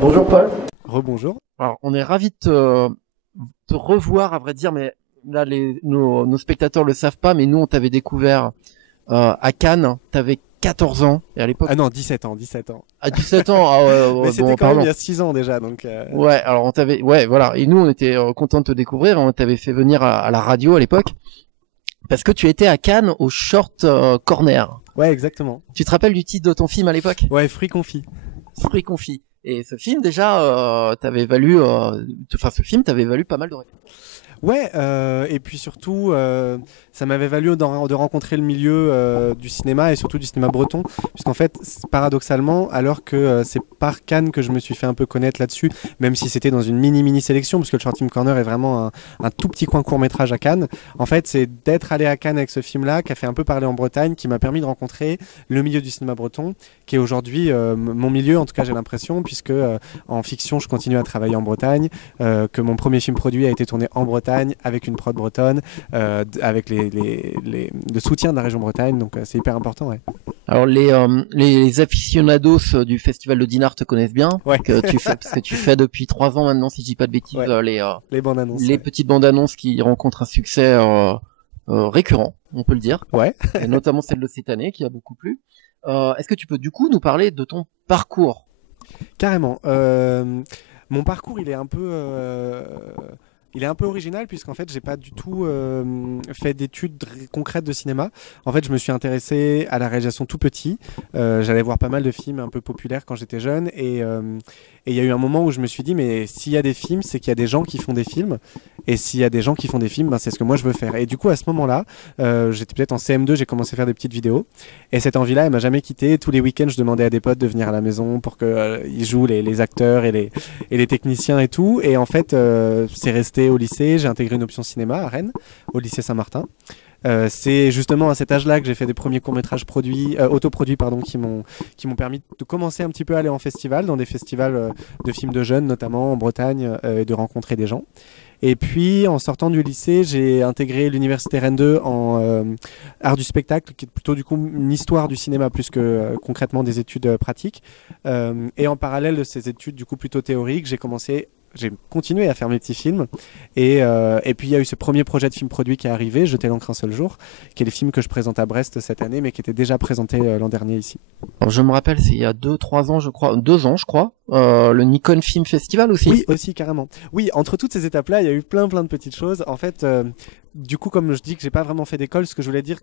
Bonjour Paul. Rebonjour. Alors, on est ravis de te revoir, à vrai dire, mais là, nos spectateurs le savent pas, mais nous, on t'avait découvert à Cannes. T'avais 14 ans, et à l'époque... Ah non, 17 ans, 17 ans. À 17 ans, ah Mais ouais, c'était bon, quand même pardon. il y a 6 ans déjà, donc... Ouais, alors on t'avait... Ouais, voilà. Et nous, on était contents de te découvrir. On t'avait fait venir à la radio à l'époque, parce que tu étais à Cannes au Short Corner. Ouais, exactement. Tu te rappelles du titre de ton film à l'époque? Ouais, Free Confit. Fruits confits. Et ce film, déjà, ce film t'avait valu pas mal de récompenses. Ouais, et puis surtout, ça m'avait valu de rencontrer le milieu du cinéma et surtout du cinéma breton, puisqu'en fait, paradoxalement, alors que c'est par Cannes que je me suis fait un peu connaître là-dessus, même si c'était dans une mini sélection, parce que le Short Film Corner est vraiment un tout petit coin court-métrage à Cannes. En fait, c'est d'être allé à Cannes avec ce film-là qui a fait un peu parler en Bretagne, qui m'a permis de rencontrer le milieu du cinéma breton, qui est aujourd'hui mon milieu, en tout cas j'ai l'impression, puisque en fiction, je continue à travailler en Bretagne, que mon premier film produit a été tourné en Bretagne, avec une prod bretonne, avec le soutien de la région Bretagne, donc c'est hyper important. Ouais. Alors les aficionados du festival de Dinard te connaissent bien, Ouais. parce que tu fais depuis 3 ans maintenant, si je dis pas de bêtises, Ouais. les bandes annonces. les petites bandes annonces qui rencontrent un succès récurrent, on peut le dire. Ouais. Et notamment celle de cette année qui a beaucoup plu. Est-ce que tu peux du coup nous parler de ton parcours? Carrément. Mon parcours, il est un peu original puisqu'en fait, j'ai pas du tout fait d'études concrètes de cinéma. En fait, je me suis intéressé à la réalisation tout petit. J'allais voir pas mal de films un peu populaires quand j'étais jeune et il y a eu un moment où je me suis dit, mais s'il y a des films, c'est qu'il y a des gens qui font des films. Et s'il y a des gens qui font des films, ben, c'est ce que moi je veux faire. Et du coup, à ce moment-là, j'étais peut-être en CM2, j'ai commencé à faire des petites vidéos. Et cette envie-là, elle m'a jamais quitté. Tous les week-ends, je demandais à des potes de venir à la maison pour qu'ils jouent les acteurs et les techniciens et tout. Et en fait, c'est resté au lycée. J'ai intégré une option cinéma à Rennes, au lycée Saint-Martin. C'est justement à cet âge-là que j'ai fait des premiers courts-métrages autoproduits pardon, qui m'ont permis de commencer un petit peu à aller en festival, dans des festivals de films de jeunes, notamment en Bretagne, et de rencontrer des gens. Et puis, en sortant du lycée, j'ai intégré l'université Rennes 2 en art du spectacle, qui est plutôt du coup une histoire du cinéma plus que concrètement des études pratiques. Et en parallèle de ces études du coup plutôt théoriques, j'ai continué à faire mes petits films et puis il y a eu ce premier projet de film produit qui est arrivé, Jeter l'encre un seul jour, qui est le film que je présente à Brest cette année mais qui était déjà présenté l'an dernier ici. Alors, je me rappelle, c'est il y a 2-3 ans, je crois, 2 ans, je crois, le Nikon Film Festival aussi. Oui, aussi carrément. Oui, entre toutes ces étapes-là, il y a eu plein de petites choses. En fait, du coup, comme je dis que j'ai pas vraiment fait d'école, ce que je voulais dire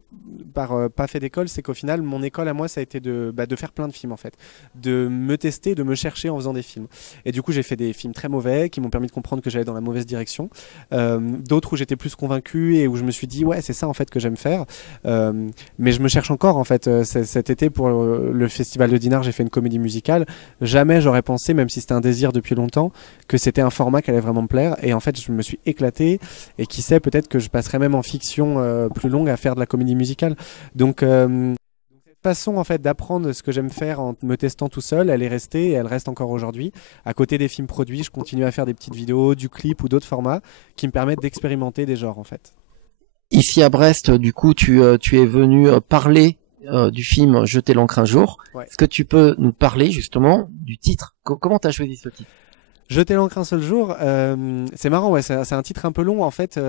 par pas fait d'école, c'est qu'au final, mon école à moi, ça a été de faire plein de films en fait, de me tester, de me chercher en faisant des films. Et du coup, j'ai fait des films très mauvais qui m'ont permis de comprendre que j'allais dans la mauvaise direction. D'autres où j'étais plus convaincu et où je me suis dit ouais, c'est ça en fait que j'aime faire. Mais je me cherche encore en fait. Cet été pour le festival de Dinard, j'ai fait une comédie musicale. Jamais j'aurais pensé, même si c'était un désir depuis longtemps, que c'était un format qui allait vraiment me plaire. Et en fait, je me suis éclaté. Et qui sait, peut-être que je passerai même en fiction plus longue à faire de la comédie musicale. Donc cette façon en fait d'apprendre ce que j'aime faire en me testant tout seul, elle est restée et elle reste encore aujourd'hui. À côté des films produits, je continue à faire des petites vidéos, du clip ou d'autres formats qui me permettent d'expérimenter des genres en fait. Ici à Brest, du coup, tu es venu parler du film Jeter l'encre un jour. Ouais. Est-ce que tu peux nous parler justement du titre? Comment t'as choisi ce titre? Jeter l'encre un seul jour, c'est marrant, ouais, c'est un titre un peu long en fait.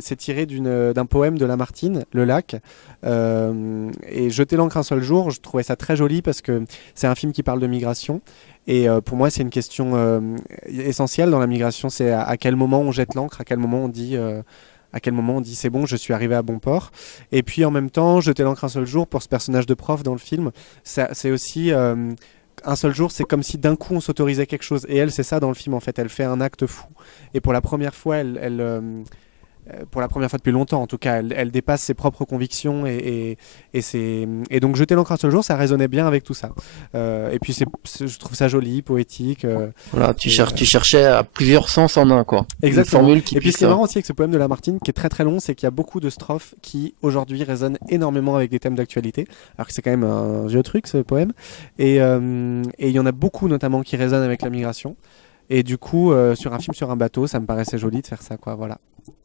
C'est tiré d'un poème de Lamartine, Le Lac. Et Jeter l'encre un seul jour, je trouvais ça très joli parce que c'est un film qui parle de migration. Et pour moi, c'est une question essentielle dans la migration. C'est à quel moment on jette l'encre, à quel moment on dit c'est bon, je suis arrivé à bon port. Et puis en même temps, Jeter l'encre un seul jour, pour ce personnage de prof dans le film, c'est aussi un seul jour, c'est comme si d'un coup on s'autorisait quelque chose. Et elle, c'est ça dans le film en fait. Elle fait un acte fou. Et pour la première fois, pour la première fois depuis longtemps en tout cas, elle dépasse ses propres convictions et donc Jeter l'encre un seul jour, ça résonnait bien avec tout ça. Et puis je trouve ça joli, poétique. Voilà, tu cherchais à plusieurs sens en un, quoi. Exactement. Une formule qui et puis ce qui est marrant aussi avec ce poème de Lamartine, qui est très très long, c'est qu'il y a beaucoup de strophes qui aujourd'hui résonnent énormément avec des thèmes d'actualité, alors que c'est quand même un vieux truc ce poème. Et il y en a beaucoup notamment qui résonnent avec la migration. Et du coup, sur un film sur un bateau, ça me paraissait joli de faire ça, quoi. Voilà.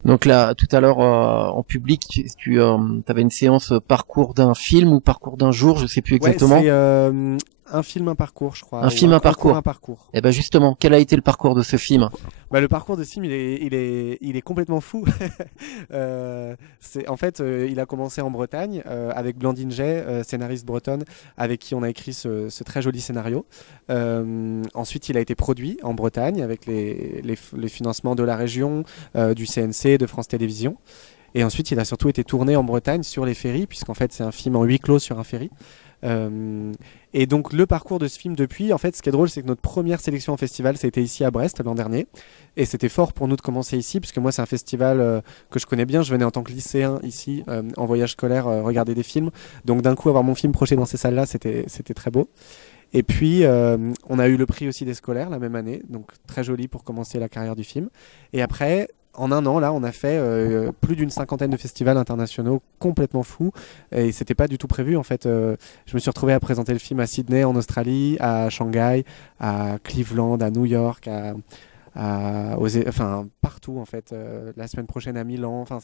Donc là, tout à l'heure, en public, tu avais une séance parcours d'un film ou parcours d'un jour, je sais plus exactement. Ouais, Un film, un parcours, je crois. Un film, un parcours. Un parcours. Et ben justement, quel a été le parcours de ce film? Bah, le parcours de ce film, il est complètement fou. En fait, il a commencé en Bretagne avec Blandine Jay, scénariste bretonne, avec qui on a écrit ce très joli scénario. Ensuite, il a été produit en Bretagne avec les financements de la région, du CNC, de France Télévisions. Et ensuite, il a surtout été tourné en Bretagne sur les ferries, puisqu'en fait, c'est un film en huis clos sur un ferry. Et donc le parcours de ce film depuis, en fait, ce qui est drôle, c'est que notre première sélection en festival, c'était ici à Brest l'an dernier. Et c'était fort pour nous de commencer ici, puisque moi, c'est un festival que je connais bien. Je venais en tant que lycéen ici, en voyage scolaire, regarder des films. Donc d'un coup, avoir mon film projeté dans ces salles-là, c'était très beau. Et puis, on a eu le prix aussi des scolaires la même année, donc très joli pour commencer la carrière du film. Et après, en un an, là, on a fait plus d'une cinquantaine de festivals internationaux complètement fous. Et c'était pas du tout prévu, en fait. Je me suis retrouvé à présenter le film à Sydney, en Australie, à Shanghai, à Cleveland, à New York, enfin partout en fait. La semaine prochaine à Milan. Enfin,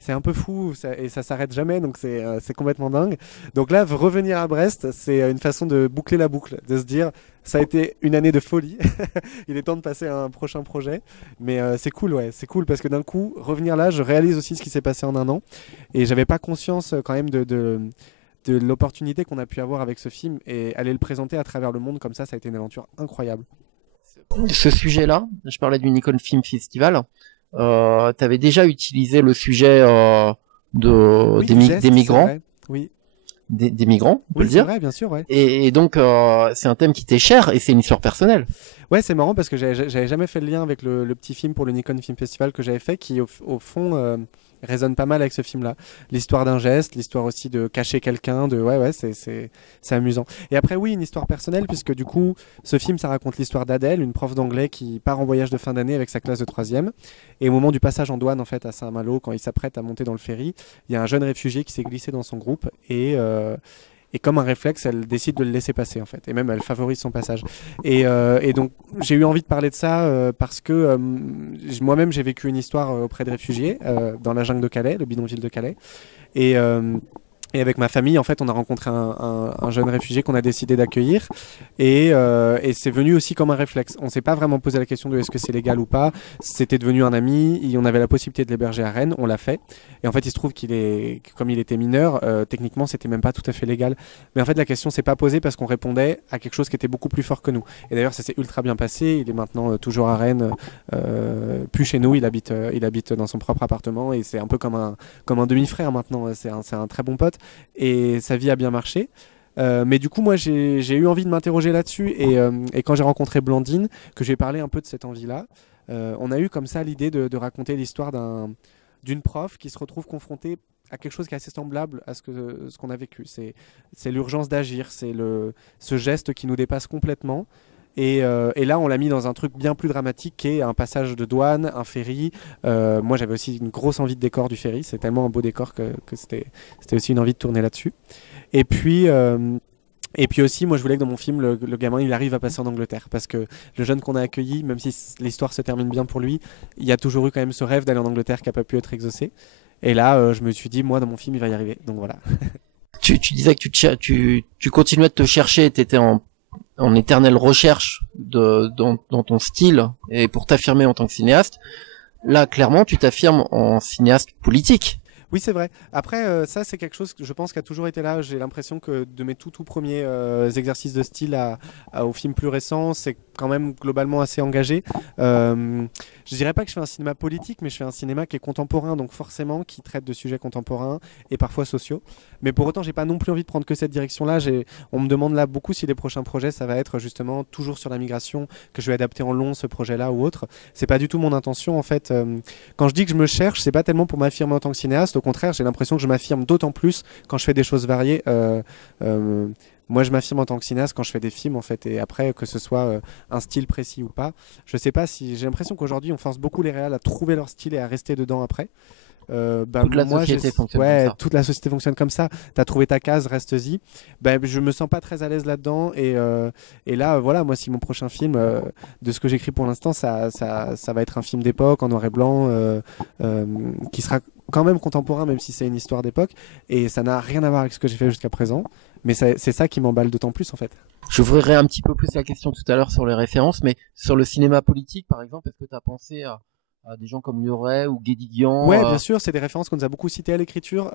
c'est un peu fou et ça s'arrête jamais, donc c'est complètement dingue. Donc là, revenir à Brest, c'est une façon de boucler la boucle, de se dire ça a été une année de folie. Il est temps de passer à un prochain projet, mais c'est cool, ouais, c'est cool parce que d'un coup revenir là, je réalise aussi ce qui s'est passé en un an et j'avais pas conscience quand même de l'opportunité qu'on a pu avoir avec ce film et aller le présenter à travers le monde comme ça a été une aventure incroyable. Ce sujet-là, je parlais du Nikon Film Festival. Tu avais déjà utilisé le sujet Oui, des gestes, migrants, oui, des migrants, on peut oui, le c'est dire. vrai, bien sûr, ouais. Et donc, c'est un thème qui t'est cher et c'est une histoire personnelle. Ouais, c'est marrant parce que j'avais jamais fait le lien avec le petit film pour le Nikon Film Festival que j'avais fait, qui au fond résonne pas mal avec ce film-là. L'histoire d'un geste, l'histoire aussi de cacher quelqu'un, ouais, c'est amusant. Et après, oui, une histoire personnelle, puisque du coup, ce film, ça raconte l'histoire d'Adèle, une prof d'anglais qui part en voyage de fin d'année avec sa classe de 3e. Et au moment du passage en douane, en fait, à Saint-Malo, quand il s'apprête à monter dans le ferry, il y a un jeune réfugié qui s'est glissé dans son groupe et comme un réflexe, elle décide de le laisser passer en fait. Et même elle favorise son passage. Et donc j'ai eu envie de parler de ça parce que moi-même j'ai vécu une histoire auprès de réfugiés dans la jungle de Calais, le bidonville de Calais. Et, euh, et avec ma famille, en fait, on a rencontré un jeune réfugié qu'on a décidé d'accueillir. Et c'est venu aussi comme un réflexe. On ne s'est pas vraiment posé la question de est-ce que c'est légal ou pas. C'était devenu un ami. On avait la possibilité de l'héberger à Rennes. On l'a fait. Et en fait, il se trouve comme il était mineur, techniquement, c'était même pas tout à fait légal. Mais en fait, la question s'est pas posée parce qu'on répondait à quelque chose qui était beaucoup plus fort que nous. Et d'ailleurs, ça s'est ultra bien passé. Il est maintenant toujours à Rennes, plus chez nous. Il habite dans son propre appartement et c'est un peu comme un demi-frère maintenant. C'est un très bon pote. Et sa vie a bien marché. Mais du coup, moi, j'ai eu envie de m'interroger là-dessus. Et quand j'ai rencontré Blandine, que j'ai parlé un peu de cette envie-là, on a eu comme ça l'idée de raconter l'histoire d'une prof qui se retrouve confrontée à quelque chose qui est assez semblable à ce qu'on a vécu. C'est l'urgence d'agir, c'est ce geste qui nous dépasse complètement. Et là, on l'a mis dans un truc bien plus dramatique qui est un passage de douane, un ferry. Moi, j'avais aussi une grosse envie de décor du ferry. C'est tellement un beau décor que c'était aussi une envie de tourner là-dessus. Et puis, aussi, moi, je voulais que dans mon film, le gamin, il arrive à passer en Angleterre. Parce que le jeune qu'on a accueilli, même si l'histoire se termine bien pour lui, il y a toujours eu quand même ce rêve d'aller en Angleterre qui n'a pas pu être exaucé. Et là, je me suis dit, moi, dans mon film, il va y arriver. Donc voilà. Tu disais que tu continuais de te chercher, tu étais en éternelle recherche dans ton style et pour t'affirmer en tant que cinéaste. Là, clairement, tu t'affirmes en cinéaste politique. Oui, c'est vrai. Après, ça, c'est quelque chose que je pense qui a toujours été là. J'ai l'impression que de mes tout premiers exercices de style aux films plus récents, c'est quand même globalement assez engagé. Je dirais pas que je fais un cinéma politique, mais je fais un cinéma qui est contemporain, donc forcément qui traite de sujets contemporains et parfois sociaux. Mais pour autant, j'ai pas non plus envie de prendre que cette direction-là. On me demande là beaucoup si les prochains projets, ça va être justement toujours sur la migration, que je vais adapter en long ce projet-là ou autre. C'est pas du tout mon intention en fait. Quand je dis que je me cherche, c'est pas tellement pour m'affirmer en tant que cinéaste. Au contraire, j'ai l'impression que je m'affirme d'autant plus quand je fais des choses variées. Moi, je m'affirme en tant que cinéaste quand je fais des films, en fait, et après, que ce soit un style précis ou pas. Je sais pas si j'ai l'impression qu'aujourd'hui, on force beaucoup les réals à trouver leur style et à rester dedans après. Toute la société fonctionne comme ça. Toute la société fonctionne comme ça. T'as trouvé ta case, reste-y. Je me sens pas très à l'aise là-dedans. Et là, voilà, moi, si mon prochain film, de ce que j'écris pour l'instant, ça va être un film d'époque en noir et blanc, qui sera quand même contemporain, même si c'est une histoire d'époque. Et ça n'a rien à voir avec ce que j'ai fait jusqu'à présent. Mais c'est ça qui m'emballe d'autant plus en fait. J'ouvrirai un petit peu plus la question tout à l'heure sur les références, mais sur le cinéma politique, par exemple, est-ce que tu as pensé à des gens comme Lioré ou Guédiguian? Ouais, bien sûr, c'est des références qu'on nous a beaucoup citées à l'écriture.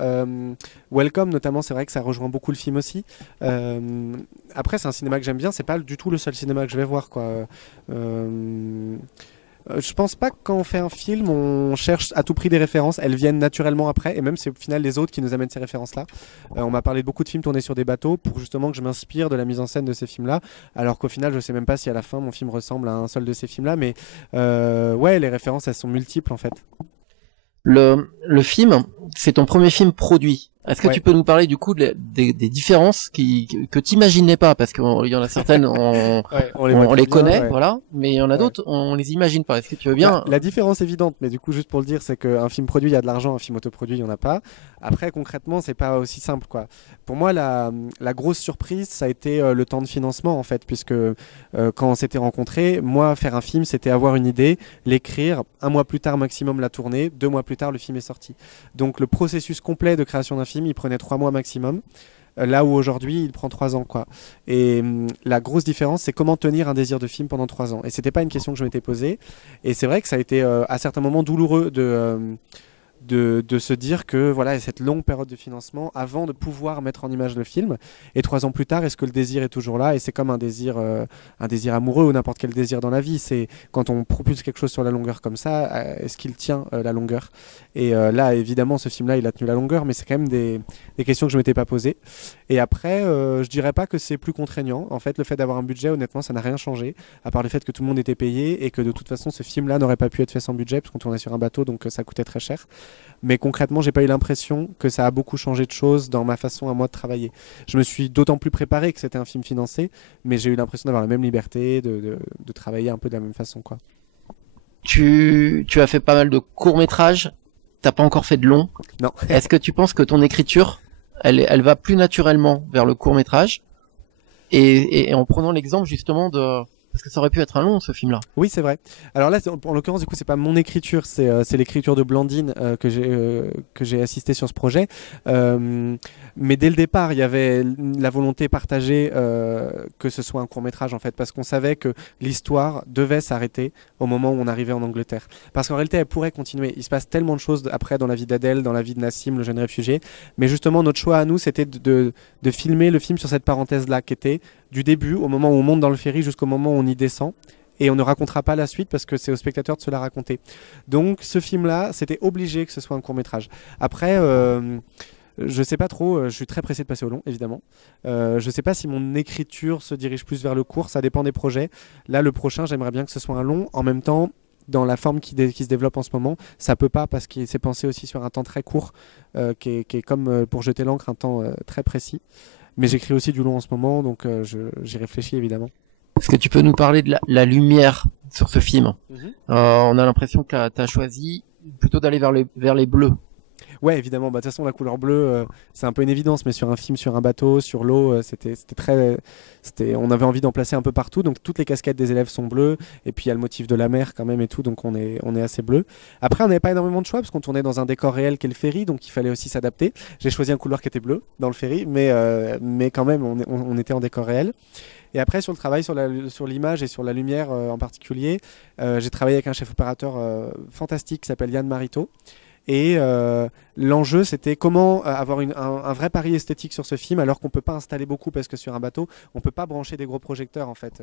Welcome, notamment, c'est vrai que ça rejoint beaucoup le film aussi. Après, c'est un cinéma que j'aime bien, c'est pas du tout le seul cinéma que je vais voir, quoi. Je pense pas que quand on fait un film, on cherche à tout prix des références. Elles viennent naturellement après, et même c'est au final les autres qui nous amènent ces références-là. On m'a parlé de beaucoup de films tournés sur des bateaux pour justement que je m'inspire de la mise en scène de ces films-là, alors qu'au final, je sais même pas si à la fin mon film ressemble à un seul de ces films-là, mais ouais, les références, elles sont multiples en fait. Le film, c'est ton premier film produit. Est-ce que Ouais. tu peux nous parler du coup des différences que tu imaginais pas, parce qu'il y en a certaines, Ouais, on on voit très les bien, connaît, ouais. voilà, mais il y en a Ouais. d'autres, on les imagine pas. Est-ce que tu veux bien? La différence évidente, mais du coup, juste pour le dire, c'est qu'un film produit, il y a de l'argent, un film autoproduit, il n'y en a pas. Après, concrètement, c'est pas aussi simple, quoi. Pour moi, la grosse surprise, ça a été le temps de financement, en fait, puisque quand on s'était rencontrés, moi, faire un film, c'était avoir une idée, l'écrire, un mois plus tard maximum la tourner, 2 mois plus tard, le film est sorti. Donc, le processus complet de création d'un film, il prenait 3 mois maximum. Là où aujourd'hui, il prend 3 ans, quoi. Et la grosse différence, c'est comment tenir un désir de film pendant 3 ans. Et c'était pas une question que je m'étais posée. Et c'est vrai que ça a été à certains moments douloureux de se dire que voilà, il y a cette longue période de financement avant de pouvoir mettre en image le film. Et 3 ans plus tard, est-ce que le désir est toujours là? Et c'est comme un désir amoureux ou n'importe quel désir dans la vie. C'est quand on propulse quelque chose sur la longueur comme ça, est-ce qu'il tient la longueur? Et là, évidemment, ce film-là, il a tenu la longueur, mais c'est quand même des questions que je m'étais pas posées. Et après, je dirais pas que c'est plus contraignant. En fait, le fait d'avoir un budget, honnêtement, ça n'a rien changé, à part le fait que tout le monde était payé et que de toute façon, ce film-là n'aurait pas pu être fait sans budget, parce qu'on tournait sur un bateau, donc ça coûtait très cher. Mais concrètement, j'ai pas eu l'impression que ça a beaucoup changé de choses dans ma façon à moi de travailler. Je me suis d'autant plus préparé que c'était un film financé, mais j'ai eu l'impression d'avoir la même liberté, de travailler un peu de la même façon, quoi. Tu as fait pas mal de courts-métrages, t'as pas encore fait de long. Non. Est-ce que tu penses que ton écriture, elle va plus naturellement vers le court-métrage, et en prenant l'exemple justement parce que ça aurait pu être un long, ce film-là. Oui, c'est vrai. Alors là, en l'occurrence, du coup, c'est pas mon écriture, c'est l'écriture de Blandine que j'ai assisté sur ce projet. Mais dès le départ, il y avait la volonté partagée que ce soit un court-métrage, en fait, parce qu'on savait que l'histoire devait s'arrêter au moment où on arrivait en Angleterre. Parce qu'en réalité, elle pourrait continuer. Il se passe tellement de choses après dans la vie d'Adèle, dans la vie de Nassim, le jeune réfugié. Mais justement, notre choix à nous, c'était de filmer le film sur cette parenthèse-là, qui était du début, au moment où on monte dans le ferry, jusqu'au moment où on y descend. Et on ne racontera pas la suite parce que c'est au spectateur de se la raconter. Donc ce film-là, c'était obligé que ce soit un court-métrage. Après, je sais pas trop, je suis très pressé de passer au long, évidemment. Je sais pas si mon écriture se dirige plus vers le court, ça dépend des projets. Là, le prochain, j'aimerais bien que ce soit un long. En même temps, dans la forme qui se développe en ce moment, ça peut pas parce qu'il s'est pensé aussi sur un temps très court, qui est comme pour jeter l'encre, un temps très précis. Mais j'écris aussi du long en ce moment, donc j'y réfléchis évidemment. Est-ce que tu peux nous parler de la lumière sur ce film? Mhm. On a l'impression que tu as choisi plutôt d'aller vers les bleus. Ouais, évidemment. Bah, de toute façon, la couleur bleue, c'est un peu une évidence, mais sur un film, sur un bateau, sur l'eau, on avait envie d'en placer un peu partout. Donc toutes les casquettes des élèves sont bleues, et puis il y a le motif de la mer quand même et tout, donc on est assez bleu. Après, on n'avait pas énormément de choix parce qu'on tournait dans un décor réel qui est le ferry, donc il fallait aussi s'adapter. J'ai choisi un couloir qui était bleu dans le ferry, mais quand même, on était en décor réel. Et après, sur le travail, sur l'image et sur la lumière en particulier, j'ai travaillé avec un chef opérateur fantastique qui s'appelle Yann Marito. Et l'enjeu, c'était comment avoir un vrai pari esthétique sur ce film, alors qu'on ne peut pas installer beaucoup, parce que sur un bateau, on ne peut pas brancher des gros projecteurs, en fait.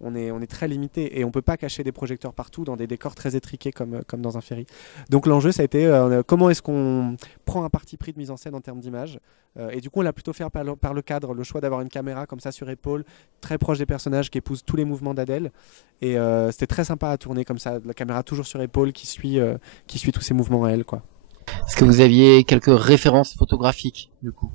On est très limité, et on ne peut pas cacher des projecteurs partout dans des décors très étriqués comme dans un ferry. Donc l'enjeu, ça a été comment est-ce qu'on prend un parti pris de mise en scène en termes d'image. Et du coup, on l'a plutôt fait par le cadre, le choix d'avoir une caméra comme ça sur épaule, très proche des personnages, qui épouse tous les mouvements d'Adèle. Et c'était très sympa à tourner comme ça, la caméra toujours sur épaule qui suit tous ses mouvements à elle, quoi. Est-ce que vous aviez quelques références photographiques, du coup?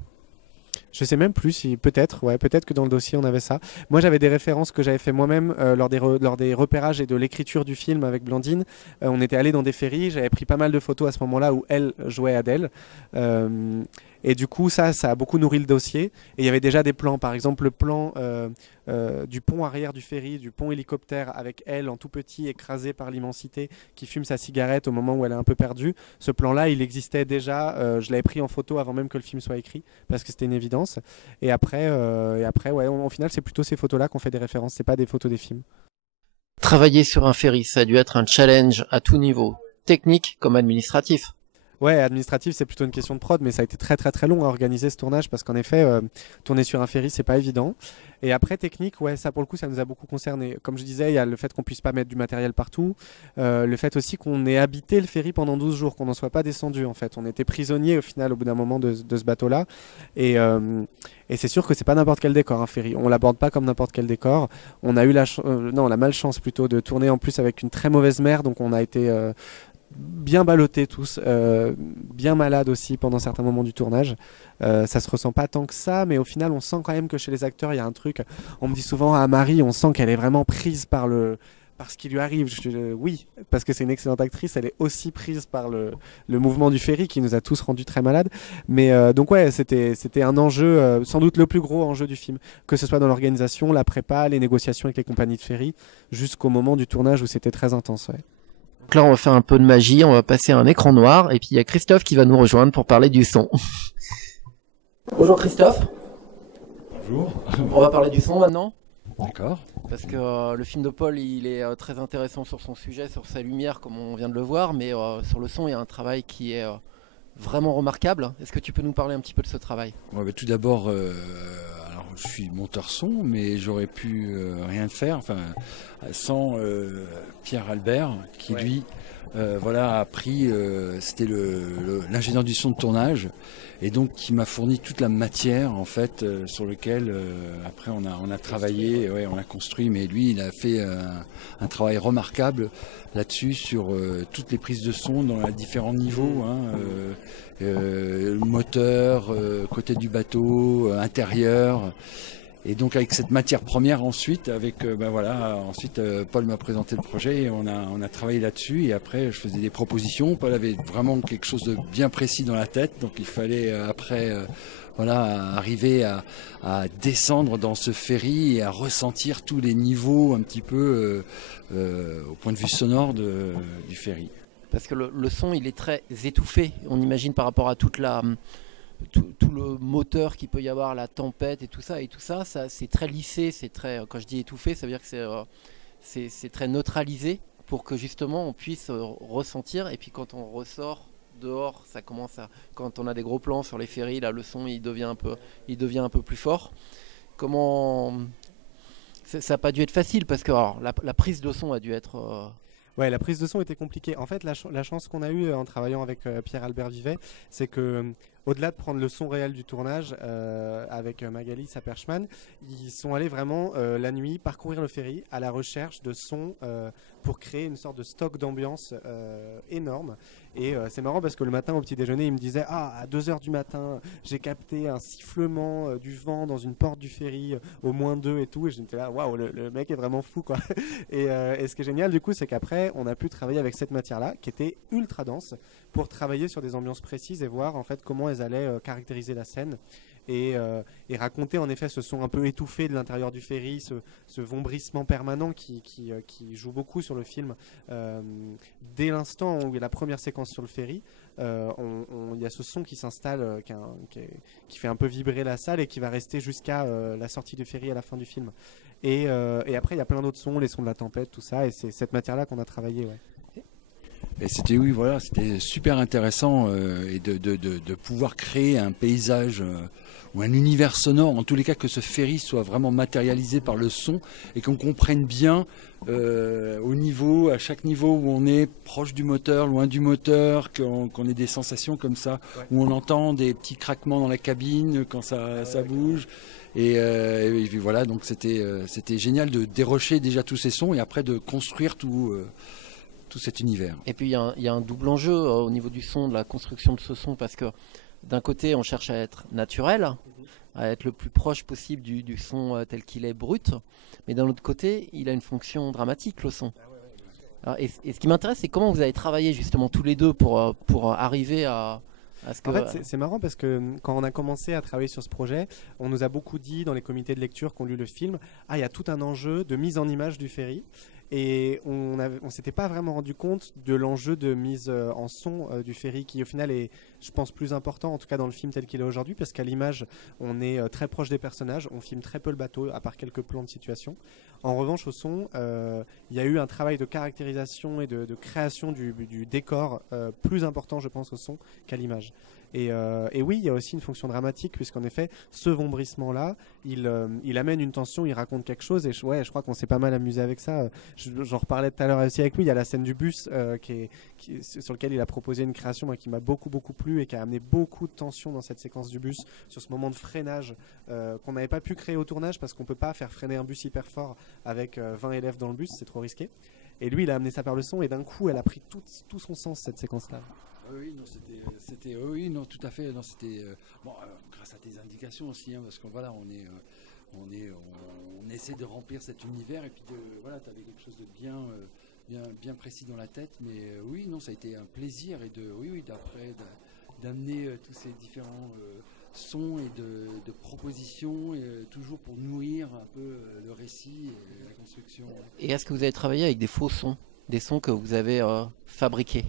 Je sais même plus si peut-être que dans le dossier on avait ça. Moi j'avais des références que j'avais fait moi-même lors des repérages et de l'écriture du film avec Blandine. On était allé dans des ferries, j'avais pris pas mal de photos à ce moment-là où elle jouait Adèle. Et du coup, ça a beaucoup nourri le dossier. Et il y avait déjà des plans, par exemple le plan du pont arrière du ferry, du pont hélicoptère, avec elle en tout petit, écrasée par l'immensité, qui fume sa cigarette au moment où elle est un peu perdue. Ce plan-là, il existait déjà. Je l'avais pris en photo avant même que le film soit écrit, parce que c'était une évidence. Et après ouais, au final, c'est plutôt ces photos-là qu'on fait des références, c'est pas des photos des films. Travailler sur un ferry, ça a dû être un challenge à tout niveau, technique comme administratif. Ouais, administratif, c'est plutôt une question de prod, mais ça a été très très très long à organiser ce tournage parce qu'en effet, tourner sur un ferry, c'est pas évident. Et après, technique, ouais, ça pour le coup, ça nous a beaucoup concerné. Comme je disais, il y a le fait qu'on puisse pas mettre du matériel partout, le fait aussi qu'on ait habité le ferry pendant 12 jours, qu'on n'en soit pas descendu en fait. On était prisonniers au final, au bout d'un moment, de ce bateau-là. Et c'est sûr que c'est pas n'importe quel décor, un ferry. On l'aborde pas comme n'importe quel décor. On a eu non, la malchance plutôt de tourner en plus avec une très mauvaise mer, donc on a été bien ballottés tous, bien malades aussi pendant certains moments du tournage. Ça se ressent pas tant que ça, mais au final, on sent quand même que chez les acteurs, il y a un truc. On me dit souvent à Marie, on sent qu'elle est vraiment prise par ce qui lui arrive. Oui, parce que c'est une excellente actrice, elle est aussi prise par le mouvement du ferry qui nous a tous rendus très malades. Mais donc ouais, c'était un enjeu, sans doute le plus gros enjeu du film, que ce soit dans l'organisation, la prépa, les négociations avec les compagnies de ferry, jusqu'au moment du tournage où c'était très intense. Ouais. Donc là, on va faire un peu de magie, on va passer à un écran noir, et puis il y a Christophe qui va nous rejoindre pour parler du son. Bonjour Christophe. Bonjour. On va parler du son maintenant. D'accord. Parce que le film de Paul, il est très intéressant sur son sujet, sur sa lumière, comme on vient de le voir, mais sur le son, il y a un travail qui est vraiment remarquable. Est-ce que tu peux nous parler un petit peu de ce travail? Ouais, bah, tout d'abord, alors je suis monteur son, mais j'aurais pu rien faire, sans Pierre Albert, qui lui, a pris, c'était l'ingénieur du son de tournage, et donc qui m'a fourni toute la matière en fait sur lequel après on a travaillé, ouais, on a construit, mais lui il a fait un travail remarquable là-dessus sur toutes les prises de son dans les différents niveaux, le moteur, côté du bateau, intérieur. Et donc avec cette matière première ensuite, Paul m'a présenté le projet et on a travaillé là-dessus, et après je faisais des propositions. Paul avait vraiment quelque chose de bien précis dans la tête, donc il fallait arriver à descendre dans ce ferry et à ressentir tous les niveaux un petit peu au point de vue sonore du ferry. Parce que le son, il est très étouffé, on imagine, par rapport à tout le moteur qu'il peut y avoir, la tempête et tout ça, c'est très lissé, c'est très, quand je dis étouffé, ça veut dire que c'est très neutralisé pour que justement on puisse ressentir. Et puis quand on ressort dehors, ça commence quand on a des gros plans sur les ferries, là le son il devient un peu plus fort. Ça n'a pas dû être facile parce que alors, la prise de son a dû être Ouais, la prise de son était compliquée. En fait, la chance qu'on a eue en travaillant avec Pierre-Albert Vivet, c'est que au-delà de prendre le son réel du tournage avec Magali Saperchman, ils sont allés vraiment la nuit parcourir le ferry à la recherche de sons pour créer une sorte de stock d'ambiance énorme. Et c'est marrant parce que le matin au petit déjeuner, il me disait à 2h du matin, j'ai capté un sifflement du vent dans une porte du ferry au -2 et tout. Et j'étais là, waouh, le mec est vraiment fou quoi. Et ce qui est génial du coup, c'est qu'après, on a pu travailler avec cette matière-là qui était ultra dense pour travailler sur des ambiances précises et voir en fait comment elles allaient caractériser la scène. Et raconter en effet ce son un peu étouffé de l'intérieur du ferry, ce vombrissement permanent qui joue beaucoup sur le film. Dès l'instant où il y a la première séquence sur le ferry, il y a ce son qui s'installe, qui fait un peu vibrer la salle et qui va rester jusqu'à la sortie du ferry à la fin du film. Et après, il y a plein d'autres sons, les sons de la tempête, tout ça, et c'est cette matière-là qu'on a travaillé. Ouais. Et c'était super intéressant et de pouvoir créer un paysage ou un univers sonore, en tous les cas que ce ferry soit vraiment matérialisé par le son et qu'on comprenne bien à chaque niveau où on est proche du moteur, loin du moteur, qu'on ait des sensations comme ça, ouais. Où on entend des petits craquements dans la cabine quand ça bouge. Et puis voilà, donc c'était génial de dérocher déjà tous ces sons et après de construire tout cet univers. Et puis il y a un double enjeu au niveau du son, de la construction de ce son, parce que d'un côté on cherche à être naturel, à être le plus proche possible du son tel qu'il est brut, mais d'un autre côté il a une fonction dramatique, le son. Alors, et ce qui m'intéresse, c'est comment vous avez travaillé justement tous les deux pour arriver à Est-ce En que fait, c'est marrant parce que quand on a commencé à travailler sur ce projet, on nous a beaucoup dit dans les comités de lecture qui ont lu le film, ah, il y a tout un enjeu de mise en image du ferry. Et on s'était pas vraiment rendu compte de l'enjeu de mise en son du ferry qui au final est, je pense, plus important, en tout cas dans le film tel qu'il est aujourd'hui, parce qu'à l'image, on est très proche des personnages, on filme très peu le bateau, à part quelques plans de situation. En revanche, au son, il y a eu un travail de caractérisation et de création du décor plus important, je pense, au son qu'à l'image. Et oui, il y a aussi une fonction dramatique, puisqu'en effet, ce vombrissement-là, il amène une tension, il raconte quelque chose, et je crois qu'on s'est pas mal amusé avec ça. J'en reparlais tout à l'heure aussi avec lui, il y a la scène du bus sur lequel il a proposé une création moi, qui m'a beaucoup plu et qui a amené beaucoup de tension dans cette séquence du bus, sur ce moment de freinage qu'on n'avait pas pu créer au tournage, parce qu'on peut pas faire freiner un bus hyper fort avec 20 élèves dans le bus, c'est trop risqué. Et lui, il a amené ça par le son, et d'un coup, elle a pris tout son sens, cette séquence-là. Oui, non, c'était, oui, non, tout à fait, non, c'était, bon, grâce à tes indications aussi, hein, parce que voilà, on essaie de remplir cet univers, et puis voilà, tu avais quelque chose de bien précis dans la tête, mais oui, non, ça a été un plaisir, et d'amener tous ces différents sons et de propositions, toujours pour nourrir un peu le récit et la construction. Et est-ce que vous avez travaillé avec des faux sons, des sons que vous avez fabriqués?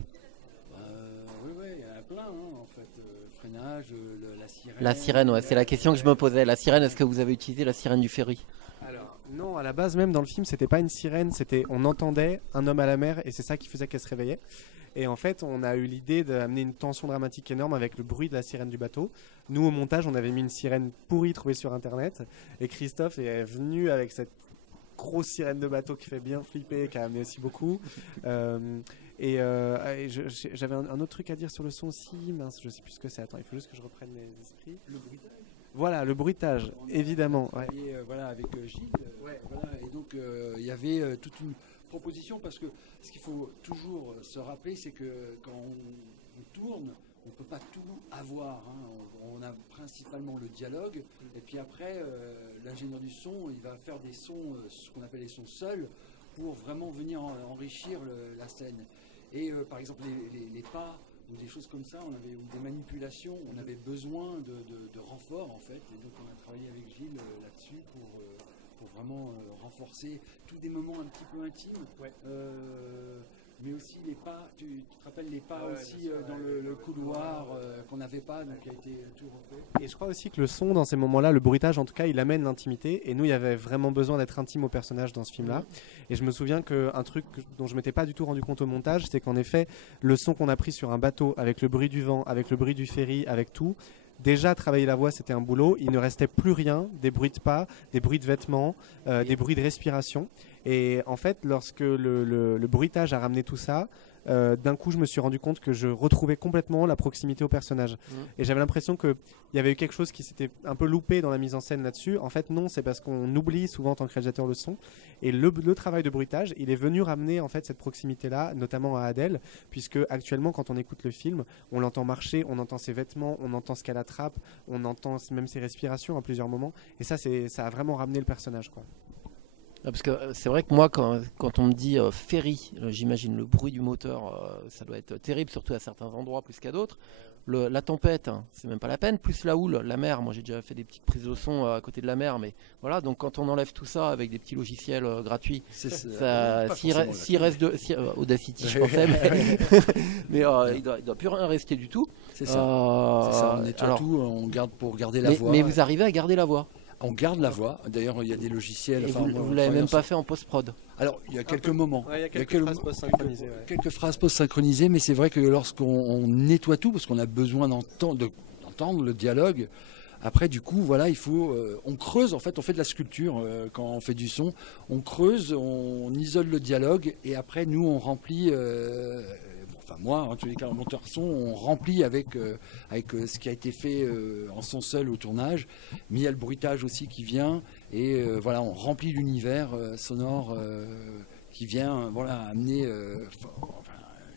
Oui, il y en a plein, hein, en fait. Freinage, la sirène. La sirène, ouais, c'est la question que je me posais. La sirène, est-ce que vous avez utilisé la sirène du ferry? Alors, non, à la base même dans le film, c'était pas une sirène, on entendait un homme à la mer, et c'est ça qui faisait qu'elle se réveillait. Et en fait, on a eu l'idée d'amener une tension dramatique énorme avec le bruit de la sirène du bateau. Nous, au montage, on avait mis une sirène pourrie trouvée sur Internet, et Christophe est venu avec cette grosse sirène de bateau qui fait bien flipper, qui a amené aussi beaucoup. J'avais un autre truc à dire sur le son aussi, mince, je sais plus ce que c'est. Attends, il faut juste que je reprenne mes esprits. Le bruitage. Voilà, le bruitage, évidemment. Ouais. Voilà, avec Gilles. Ouais. Voilà, et donc il y avait toute une proposition, parce que ce qu'il faut toujours se rappeler, c'est que quand on tourne, on ne peut pas tout avoir. Hein. On a principalement le dialogue, et puis après, l'ingénieur du son, il va faire des sons, ce qu'on appelle les sons seuls, pour vraiment venir enrichir la scène. Et par exemple, les pas ou des choses comme ça, ou des manipulations, on avait besoin de renforts, en fait. Et donc, on a travaillé avec Gilles là-dessus pour vraiment renforcer tous des moments un petit peu intimes. Ouais. Mais aussi les pas, tu te rappelles les pas aussi dans le couloir qu'on n'avait pas, donc qui a été tout refait. Et je crois aussi que le son dans ces moments-là, le bruitage en tout cas, il amène l'intimité, et nous il y avait vraiment besoin d'être intime au personnage dans ce film-là. Et je me souviens qu'un truc dont je m'étais pas du tout rendu compte au montage, c'est qu'en effet, le son qu'on a pris sur un bateau, avec le bruit du vent, avec le bruit du ferry, avec tout, déjà travailler la voix c'était un boulot, il ne restait plus rien, des bruits de pas, des bruits de vêtements, des bruits de respiration. Et en fait, lorsque le bruitage a ramené tout ça, d'un coup je me suis rendu compte que je retrouvais complètement la proximité au personnage. Et j'avais l'impression qu'il y avait eu quelque chose qui s'était un peu loupé dans la mise en scène là-dessus. En fait non, c'est parce qu'on oublie souvent en tant que réalisateur le son. Et le travail de bruitage, il est venu ramener en fait cette proximité-là, notamment à Adèle, puisque actuellement quand on écoute le film, on l'entend marcher, on entend ses vêtements, on entend ce qu'elle attrape, on entend même ses respirations à plusieurs moments. Et ça a vraiment ramené le personnage, quoi. Parce que c'est vrai que moi, quand on me dit ferry, j'imagine le bruit du moteur, ça doit être terrible, surtout à certains endroits plus qu'à d'autres. La tempête, hein, c'est même pas la peine, plus la houle, la mer. Moi j'ai déjà fait des petites prises de son à côté de la mer, mais voilà, donc quand on enlève tout ça avec des petits logiciels gratuits, s'il reste Audacity, je pensais, mais il doit plus rien rester du tout. C'est ça, on nettoie tout, on garde pour garder la voix. Mais vous arrivez à garder la voix? On garde la voix. D'ailleurs, il y a des logiciels. Et vous ne l'avez même pas fait en post-prod? Alors, il y a quelques moments. Il y a quelques phrases post-synchronisées. Quelques phrases post-synchronisées, mais c'est vrai que lorsqu'on nettoie tout, parce qu'on a besoin d'entendre le dialogue, après, du coup, voilà, on creuse, en fait, on fait de la sculpture quand on fait du son. On creuse, on isole le dialogue, et après, nous, on remplit... moi, en tous les cas, en monteur son, on remplit avec ce qui a été fait en son seul au tournage. Mais il y a le bruitage aussi qui vient. Et voilà, on remplit l'univers sonore qui vient amener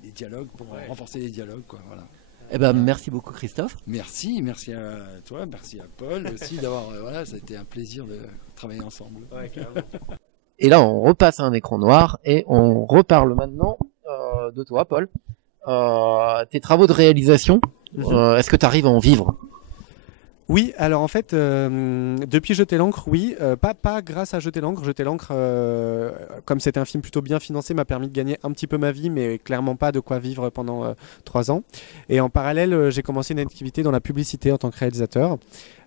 les dialogues, pour renforcer les dialogues, quoi, voilà. Eh ben, merci beaucoup Christophe. Merci à toi, merci à Paul aussi d'avoir... ça a été un plaisir de travailler ensemble. Ouais, carrément. Et là, on repasse à un écran noir et on reparle maintenant de toi, Paul. Tes travaux de réalisation, Est-ce que tu arrives à en vivre? Oui, alors en fait, depuis Jeter l'encre, oui, pas grâce à Jeter l'encre. Jeter l'encre, comme c'était un film plutôt bien financé, m'a permis de gagner un petit peu ma vie, mais clairement pas de quoi vivre pendant 3 ans. Et en parallèle, j'ai commencé une activité dans la publicité en tant que réalisateur,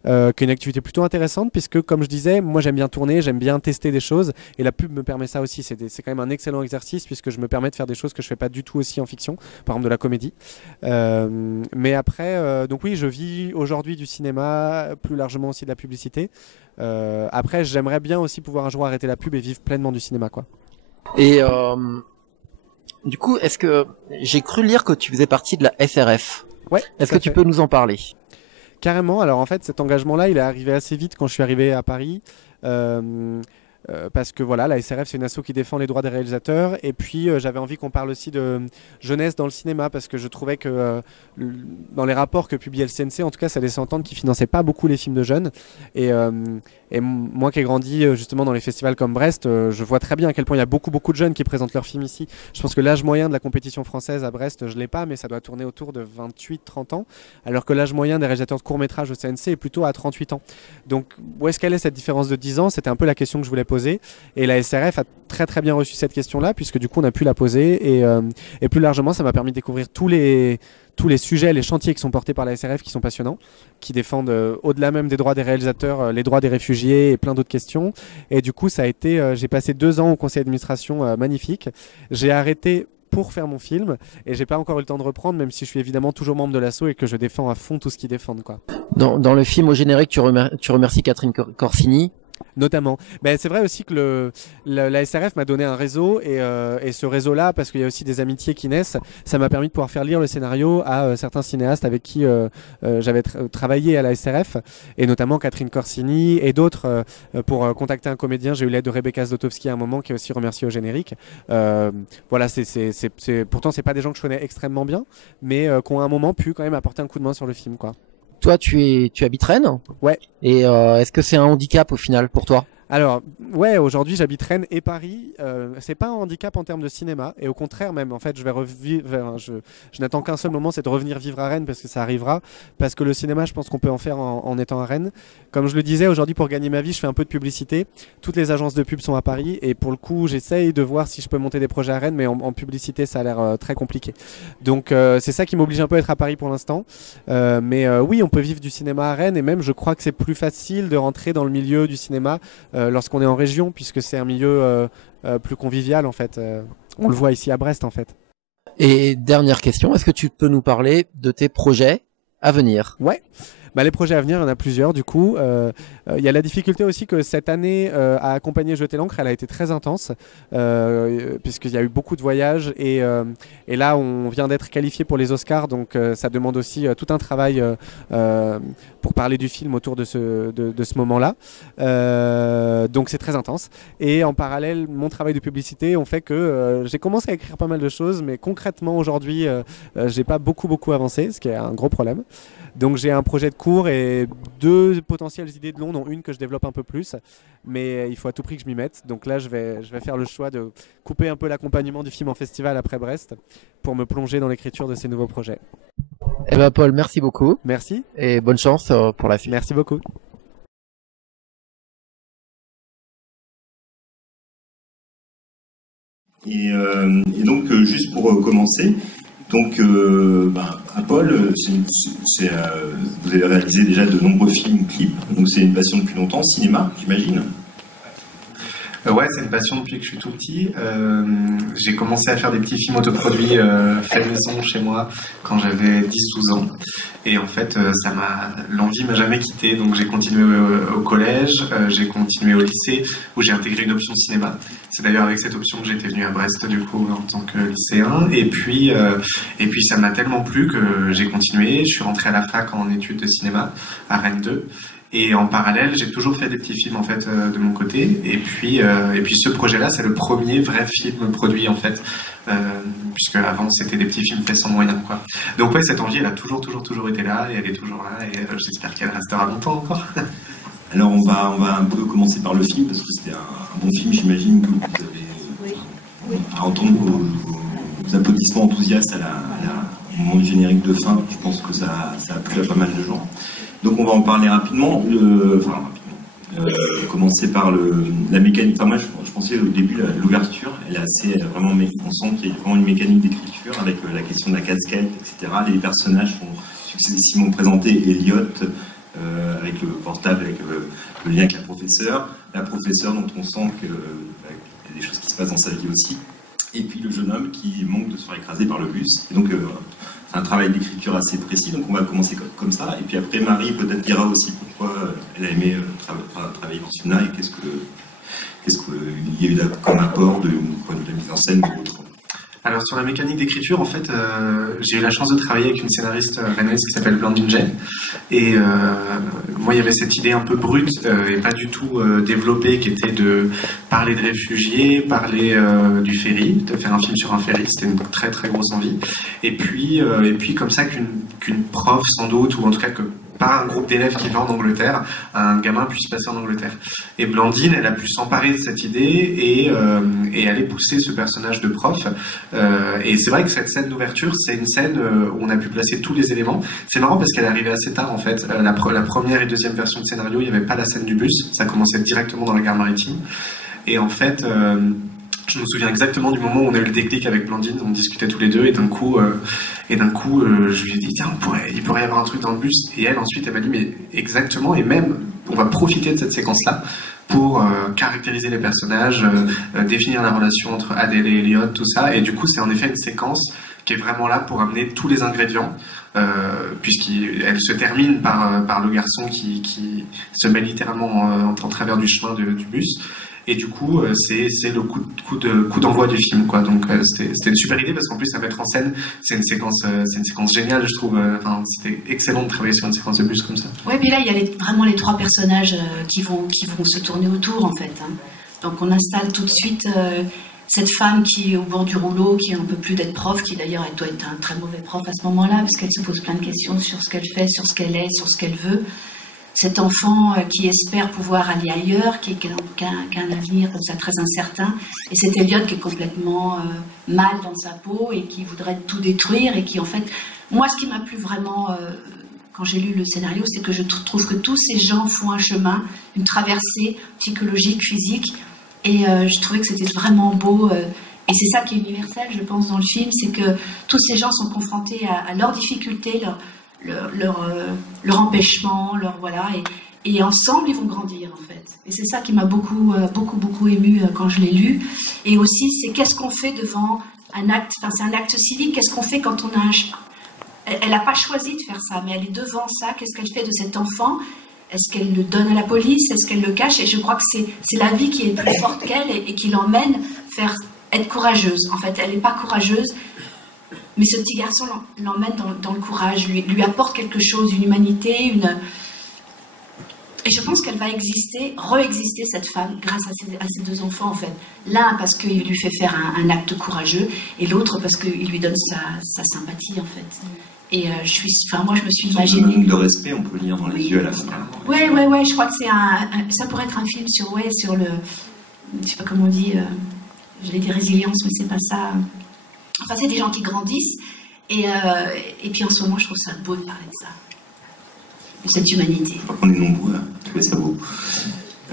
qui est une activité plutôt intéressante, puisque comme je disais, moi j'aime bien tourner, j'aime bien tester des choses, et la pub me permet ça aussi. C'est quand même un excellent exercice, puisque je me permets de faire des choses que je fais pas du tout aussi en fiction, par exemple de la comédie. Mais après, donc oui, je vis aujourd'hui du cinéma, plus largement aussi de la publicité. Après, j'aimerais bien aussi pouvoir un jour arrêter la pub et vivre pleinement du cinéma, quoi. Et du coup, est-ce que j'ai cru lire que tu faisais partie de la SRF? Ouais. Est-ce que tu peux nous en parler? Carrément. Alors en fait, cet engagement-là, il est arrivé assez vite quand je suis arrivé à Paris. Parce que voilà, la SRF c'est une asso qui défend les droits des réalisateurs, et puis j'avais envie qu'on parle aussi de jeunesse dans le cinéma, parce que je trouvais que dans les rapports que publiait le CNC, en tout cas ça laissait entendre qu'ils finançaient pas beaucoup les films de jeunes, et moi qui ai grandi justement dans les festivals comme Brest, je vois très bien à quel point il y a beaucoup de jeunes qui présentent leurs films ici. Je pense que l'âge moyen de la compétition française à Brest, je l'ai pas, mais ça doit tourner autour de 28-30 ans, alors que l'âge moyen des réalisateurs de court-métrage au CNC est plutôt à 38 ans. Donc où est-ce qu'elle est cette différence de 10 ans? C'était un peu la question que je voulais poser. Et la SRF a très bien reçu cette question-là, puisque du coup on a pu la poser, et plus largement ça m'a permis de découvrir tous les sujets, les chantiers qui sont portés par la SRF, qui sont passionnants, qui défendent au-delà même des droits des réalisateurs, les droits des réfugiés et plein d'autres questions. Et du coup ça a été, j'ai passé 2 ans au conseil d'administration magnifique. J'ai arrêté pour faire mon film, et j'ai pas encore eu le temps de reprendre, même si je suis évidemment toujours membre de l'asso et que je défends à fond tout ce qu'ils défendent, quoi. Dans le film au générique, tu remercies Catherine Corsini. Notamment. Mais c'est vrai aussi que la SRF m'a donné un réseau, et ce réseau-là, parce qu'il y a aussi des amitiés qui naissent, ça m'a permis de pouvoir faire lire le scénario à certains cinéastes avec qui j'avais travaillé à la SRF, et notamment Catherine Corsini et d'autres, pour contacter un comédien. J'ai eu l'aide de Rebecca Zlotowski à un moment, qui est aussi remerciée au générique. Voilà, pourtant c'est pas des gens que je connais extrêmement bien, mais qui ont à un moment pu quand même apporter un coup de main sur le film, quoi. Toi, tu habites Rennes? Ouais. Et est-ce que c'est un handicap au final pour toi? Alors, ouais, aujourd'hui j'habite Rennes et Paris. C'est pas un handicap en termes de cinéma, et au contraire même, en fait, je vais revivre. Je n'attends qu'un seul moment, c'est de revenir vivre à Rennes, parce que ça arrivera. Parce que le cinéma, je pense qu'on peut en faire en étant à Rennes. Comme je le disais, aujourd'hui, pour gagner ma vie, je fais un peu de publicité. Toutes les agences de pub sont à Paris, et pour le coup, j'essaye de voir si je peux monter des projets à Rennes, mais en publicité, ça a l'air très compliqué. Donc, c'est ça qui m'oblige un peu à être à Paris pour l'instant. Mais oui, on peut vivre du cinéma à Rennes, et même, je crois que c'est plus facile de rentrer dans le milieu du cinéma lorsqu'on est en région, puisque c'est un milieu plus convivial, en fait. On le voit ici à Brest, en fait. Et dernière question, est-ce que tu peux nous parler de tes projets à venir? Ouais. Bah, les projets à venir, il y en a plusieurs du coup. Il y a la difficulté aussi que cette année à accompagner Jeter l'encre, elle a été très intense, puisqu'il y a eu beaucoup de voyages, et là on vient d'être qualifié pour les Oscars, donc ça demande aussi tout un travail pour parler du film autour de ce moment-là. Donc c'est très intense. Et en parallèle, mon travail de publicité ont fait que j'ai commencé à écrire pas mal de choses, mais concrètement aujourd'hui, j'ai pas beaucoup avancé, ce qui est un gros problème. Donc j'ai un projet de court et 2 potentielles idées de long, dont une que je développe un peu plus, mais il faut à tout prix que je m'y mette. Donc là je vais faire le choix de couper un peu l'accompagnement du film en festival après Brest, pour me plonger dans l'écriture de ces nouveaux projets. Eh ben Paul, merci beaucoup. Merci. Et bonne chance pour la suite. Merci beaucoup. Et donc juste pour commencer, donc à Paul, vous avez réalisé déjà de nombreux films, clips, donc c'est une passion depuis longtemps, cinéma, j'imagine. Ouais, c'est une passion depuis que je suis tout petit. J'ai commencé à faire des petits films autoproduits faits maison chez moi quand j'avais 10-12 ans. Et en fait, l'envie m'a jamais quitté. Donc j'ai continué au collège, j'ai continué au lycée, où j'ai intégré une option cinéma. C'est d'ailleurs avec cette option que j'étais venu à Brest du coup en tant que lycéen. Et puis ça m'a tellement plu que j'ai continué. Je suis rentré à la fac en études de cinéma à Rennes 2. Et en parallèle, j'ai toujours fait des petits films en fait de mon côté. Et puis ce projet-là, c'est le premier vrai film produit en fait, puisque avant c'était des petits films faits sans moyens, quoi. Donc ouais, cette envie, elle a toujours été là, et elle est toujours là, et j'espère qu'elle restera longtemps encore. Alors on va un peu commencer par le film, parce que c'était un bon film, j'imagine que vous avez à entendre vos applaudissements enthousiastes à au moment du générique de fin. Je pense que ça a plu à pas mal de gens. Donc on va en parler rapidement. Commencer par la mécanique. Enfin, moi, je pensais au début, l'ouverture, elle est assez vraiment. On sent qu'il y a vraiment une mécanique d'écriture avec la question de la casquette, etc. Les personnages sont successivement présentés. Elliot avec le portable, avec le lien avec la professeure dont on sent qu'il y a des choses qui se passent dans sa vie aussi. Et puis le jeune homme qui manque de se faire écraser par le bus. Et donc c'est un travail d'écriture assez précis, donc on va commencer comme ça. Et puis après, Marie peut-être dira aussi pourquoi elle a aimé travailler dans ce film-là et qu'est-ce qu'il y a eu comme apport de la mise en scène ou autre. Alors sur la mécanique d'écriture, en fait, j'ai eu la chance de travailler avec une scénariste rennaise qui s'appelle Blandine Jay. Et moi, il y avait cette idée un peu brute et pas du tout développée, qui était de parler de réfugiés, parler du ferry, de faire un film sur un ferry. C'était une très très grosse envie. Et puis comme ça qu'une prof sans doute, ou en tout cas que pas un groupe d'élèves qui va en Angleterre, un gamin puisse passer en Angleterre. Et Blandine, elle a pu s'emparer de cette idée et aller pousser ce personnage de prof. Et c'est vrai que cette scène d'ouverture, c'est une scène où on a pu placer tous les éléments. C'est marrant parce qu'elle est arrivée assez tard en fait. La première et deuxième version de scénario, il n'y avait pas la scène du bus. Ça commençait directement dans la gare maritime. Et en fait... je me souviens exactement du moment où on a eu le déclic avec Blandine, on discutait tous les deux et d'un coup, je lui ai dit tiens, il pourrait y avoir un truc dans le bus. Et elle ensuite elle m'a dit mais exactement, et même on va profiter de cette séquence-là pour caractériser les personnages, définir la relation entre Adèle et Elliot, tout ça. Et du coup c'est en effet une séquence qui est vraiment là pour amener tous les ingrédients, puisqu'elle se termine par le garçon qui se met littéralement en travers du chemin du bus. Et du coup, c'est le coup d'envoi du film, quoi. Donc c'était une super idée parce qu'en plus à mettre en scène, c'est une séquence géniale, je trouve. Enfin, c'était excellent de travailler sur une séquence de bus comme ça. Ouais, puis là il y a vraiment les trois personnages qui vont se tourner autour en fait. Hein. Donc on installe tout de suite cette femme qui est au bord du rouleau, qui en peut plus d'être prof, qui d'ailleurs elle doit être un très mauvais prof à ce moment-là parce qu'elle se pose plein de questions sur ce qu'elle fait, sur ce qu'elle est, sur ce qu'elle veut. Cet enfant qui espère pouvoir aller ailleurs, qui a un avenir comme ça très incertain, et cet Elliot qui est complètement mal dans sa peau et qui voudrait tout détruire et qui en fait, moi ce qui m'a plu vraiment quand j'ai lu le scénario, c'est que je trouve que tous ces gens font un chemin, une traversée psychologique, physique, et je trouvais que c'était vraiment beau. Et c'est ça qui est universel, je pense, dans le film, c'est que tous ces gens sont confrontés à leurs difficultés, leur empêchement, voilà, et ensemble ils vont grandir en fait. Et c'est ça qui m'a beaucoup ému quand je l'ai lu. Et aussi c'est qu'est-ce qu'on fait devant un acte, enfin c'est un acte civique, qu'est-ce qu'on fait quand on a elle n'a pas choisi de faire ça, mais elle est devant ça, qu'est-ce qu'elle fait de cet enfant? Est-ce qu'elle le donne à la police? Est-ce qu'elle le cache? Et je crois que c'est la vie qui est plus forte qu'elle et qui l'emmène être courageuse. En fait, elle n'est pas courageuse, mais ce petit garçon l'emmène dans le courage, lui apporte quelque chose, une humanité, Et je pense qu'elle va réexister cette femme, grâce à ses deux enfants, en fait. L'un parce qu'il lui fait faire un acte courageux, et l'autre parce qu'il lui donne sa sympathie, en fait. Et moi, je me suis imaginée... Un manque de respect, on peut lire dans les yeux à la fin. Ouais, je crois que ça pourrait être un film sur le... Je sais pas comment on dit... j'allais dire résilience, mais c'est pas ça... Enfin, c'est des gens qui grandissent, et puis en ce moment, je trouve ça beau de parler de ça, de cette humanité. Je crois qu'on est nombreux à trouver ça beau.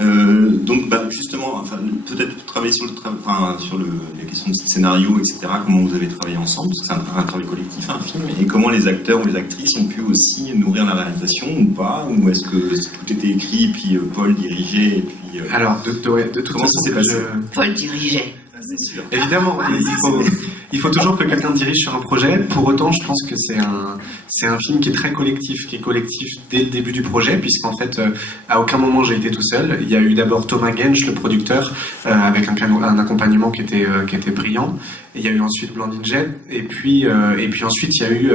Donc, justement, peut-être travailler sur les questions de scénario, etc. Comment vous avez travaillé ensemble, parce que c'est un travail collectif, un film, et comment les acteurs ou les actrices ont pu aussi nourrir la réalisation ou pas, ou est-ce que tout était écrit, puis Paul dirigeait, et puis... Alors, de toute comment façon, ça s'est passé Paul dirigeait. C'est sûr. Évidemment, il faut toujours que quelqu'un dirige sur un projet. Pour autant, je pense que c'est un film qui est très collectif, dès le début du projet, puisqu'en fait, à aucun moment j'ai été tout seul. Il y a eu d'abord Thomas Gensch, le producteur, avec un accompagnement qui était brillant. Et il y a eu ensuite Blandine Jay, et puis ensuite il y a eu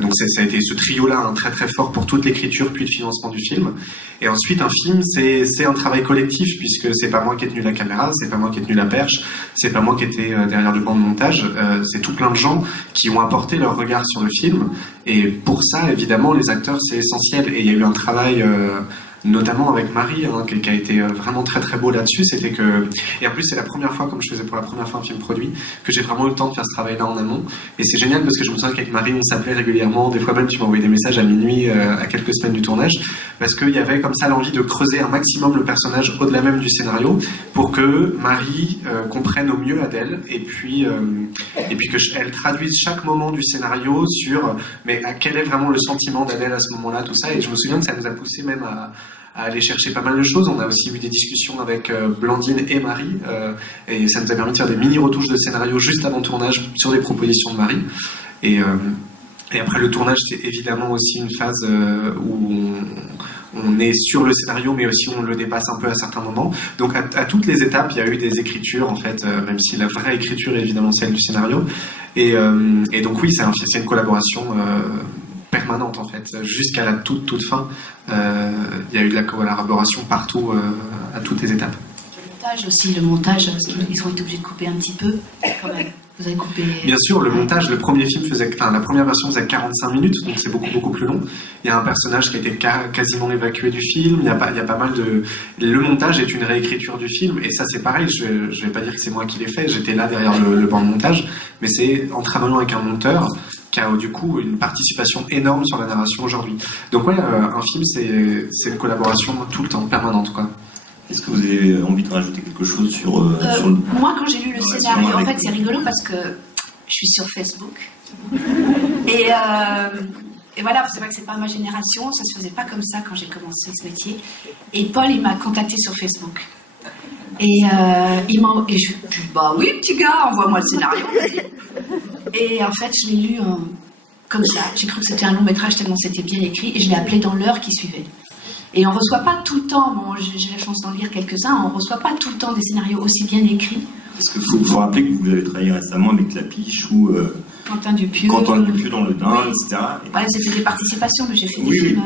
donc ça a été ce trio-là très très fort pour toute l'écriture puis le financement du film. Et ensuite un film c'est un travail collectif, puisque c'est pas moi qui ai tenu la caméra, c'est pas moi qui ai tenu la perche, c'est pas moi qui étais derrière le banc de montage, c'est tout plein de gens qui ont apporté leur regard sur le film. Et pour ça évidemment les acteurs c'est essentiel, et il y a eu un travail notamment avec Marie, hein, qui a été vraiment très très beau là-dessus. C'était que, et en plus c'est la première fois, comme je faisais pour la première fois un film produit, que j'ai vraiment eu le temps de faire ce travail-là en amont. Et c'est génial parce que je me souviens qu'avec Marie on s'appelait régulièrement, des fois même tu m'envoyais des messages à minuit à quelques semaines du tournage, parce qu'il y avait comme ça l'envie de creuser un maximum le personnage au-delà même du scénario, pour que Marie comprenne au mieux Adèle, et puis qu'elle traduise chaque moment du scénario sur mais quel est vraiment le sentiment d'Adèle à ce moment-là, tout ça. Et je me souviens que ça nous a poussé même à aller chercher pas mal de choses. On a aussi eu des discussions avec Blandine et Marie, et ça nous a permis de faire des mini-retouches de scénario juste avant le tournage sur des propositions de Marie. Et après le tournage, c'est évidemment aussi une phase où on est sur le scénario, mais aussi on le dépasse un peu à certains moments. Donc à toutes les étapes, il y a eu des écritures, en fait, même si la vraie écriture est évidemment celle du scénario. Et donc oui, c'est une collaboration permanente, en fait. Jusqu'à la toute fin, il y a eu de la collaboration partout, à toutes les étapes. Le montage, parce qu'ils ont été obligés de couper un petit peu, quand même. Vous avez coupé... Bien sûr, le montage, la première version faisait 45 minutes, donc c'est beaucoup plus long. Il y a un personnage qui a été quasiment évacué du film, il y a pas mal de... Le montage est une réécriture du film, et ça c'est pareil, je vais pas dire que c'est moi qui l'ai fait, j'étais là derrière le banc de montage, mais c'est en travaillant avec un monteur qui a du coup une participation énorme sur la narration aujourd'hui. Donc ouais, un film c'est une collaboration tout le temps, permanente, quoi. Est-ce que vous avez envie de rajouter quelque chose sur le... Moi, quand j'ai lu le scénario, en fait, c'est rigolo parce que je suis sur Facebook. Et voilà, c'est vrai que c'est pas ma génération, ça se faisait pas comme ça quand j'ai commencé ce métier. Et Paul, il m'a contacté sur Facebook. Et je lui ai dit, bah oui, petit gars, envoie-moi le scénario. Et en fait, je l'ai lu comme ça. J'ai cru que c'était un long métrage tellement c'était bien écrit. Et je l'ai appelé dans l'heure qui suivait. Et on ne reçoit pas tout le temps, bon, j'ai la chance d'en lire quelques-uns, on ne reçoit pas tout le temps des scénarios aussi bien écrits. Parce qu'il faut rappeler que vous avez travaillé récemment avec Clapiche ou Quentin Dupieux dans Le Dain, oui. Etc. Ouais, c'était des participations, mais j'ai fait des films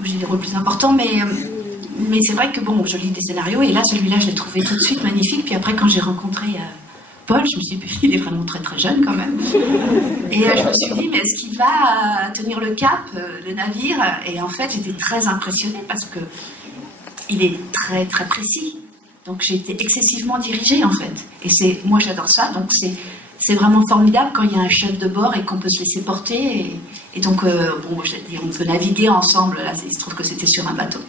où j'ai des rôles plus importants, mais c'est vrai que bon, je lis des scénarios, et là, celui-là, je l'ai trouvé tout de suite magnifique, puis après, quand j'ai rencontré... Paul, je me suis dit, il est vraiment très très jeune quand même. Et je me suis dit, mais est-ce qu'il va tenir le cap, le navire? Et en fait, j'étais très impressionnée parce que il est très très précis. Donc j'ai été excessivement dirigée en fait. Et moi j'adore ça, donc c'est vraiment formidable quand il y a un chef de bord et qu'on peut se laisser porter. Et donc, on peut naviguer ensemble. Là, il se trouve que c'était sur un bateau.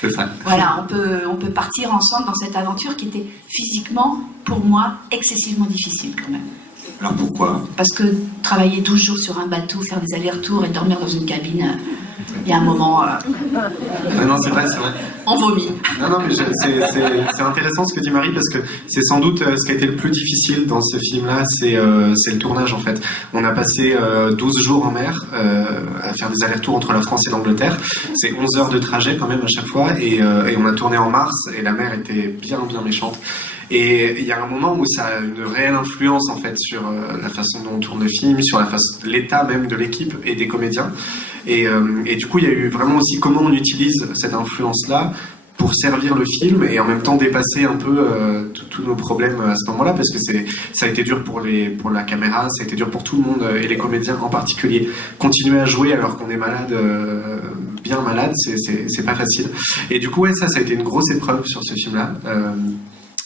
C'est ça. Voilà, on peut partir ensemble dans cette aventure qui était physiquement, pour moi, excessivement difficile quand même. Alors pourquoi? Parce que travailler 12 jours sur un bateau, faire des allers-retours et dormir dans une cabine, il y a un moment... Non, c'est vrai. On vomit. Non, mais c'est intéressant ce que dit Marie, parce que c'est sans doute ce qui a été le plus difficile dans ce film-là, c'est le tournage en fait. On a passé 12 jours en mer à faire des allers-retours entre la France et l'Angleterre. C'est 11 heures de trajet quand même à chaque fois, et on a tourné en mars, et la mer était bien méchante. Et il y a un moment où ça a une réelle influence en fait sur la façon dont on tourne le film, sur l'état même de l'équipe et des comédiens. Et du coup, il y a eu vraiment aussi comment on utilise cette influence-là pour servir le film et en même temps dépasser un peu tous nos problèmes à ce moment-là, parce que ça a été dur pour la caméra, ça a été dur pour tout le monde et les comédiens en particulier. Continuer à jouer alors qu'on est malade, bien malade, c'est pas facile. Et du coup, ouais, ça a été une grosse épreuve sur ce film-là.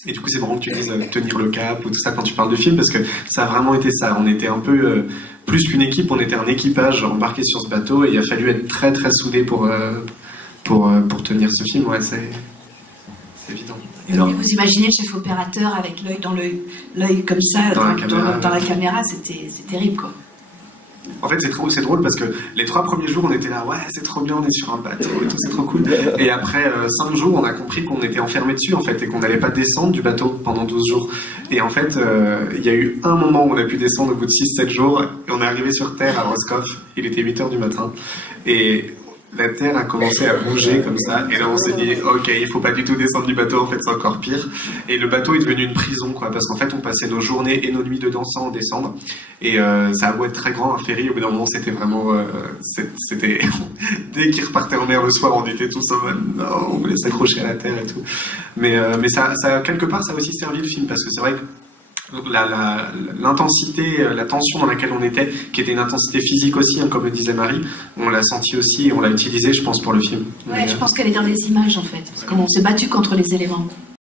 Et du coup, c'est marrant que tu dises tenir le cap ou tout ça quand tu parles de film, parce que ça a vraiment été ça. On était un peu plus qu'une équipe, on était un équipage embarqué sur ce bateau, et il a fallu être très très soudés pour tenir ce film. Ouais, c'est évident. Et vous imaginez le chef opérateur avec l'œil dans l'œil comme ça dans la caméra, c'est terrible quoi. En fait, c'est drôle parce que les 3 premiers jours, on était là, ouais, c'est trop bien, on est sur un bateau et tout, c'est trop cool. Et après 5 jours, on a compris qu'on était enfermé dessus, en fait, et qu'on n'allait pas descendre du bateau pendant 12 jours. Et en fait, il y a eu un moment où on a pu descendre au bout de 6-7 jours, et on est arrivé sur Terre à Roscoff, il était 8h du matin, et la Terre a commencé à bouger comme ça, et là on s'est dit, ok, il faut pas du tout descendre du bateau, en fait c'est encore pire. Et le bateau est devenu une prison, quoi, parce qu'en fait on passait nos journées et nos nuits dedans sans descendre, et ça a beau être très grand, un ferry, au bout d'un moment c'était vraiment, c'était dès qu'il repartait en mer le soir, on était tous en mode, non, on voulait s'accrocher à la terre et tout. Mais ça quelque part ça a aussi servi le film, parce que c'est vrai que l'intensité, la tension dans laquelle on était, qui était une intensité physique aussi, hein, comme le disait Marie, on l'a senti aussi et on l'a utilisé, je pense, pour le film. Ouais, je pense qu'elle est dans les images en fait, parce qu'on s'est battu contre les éléments.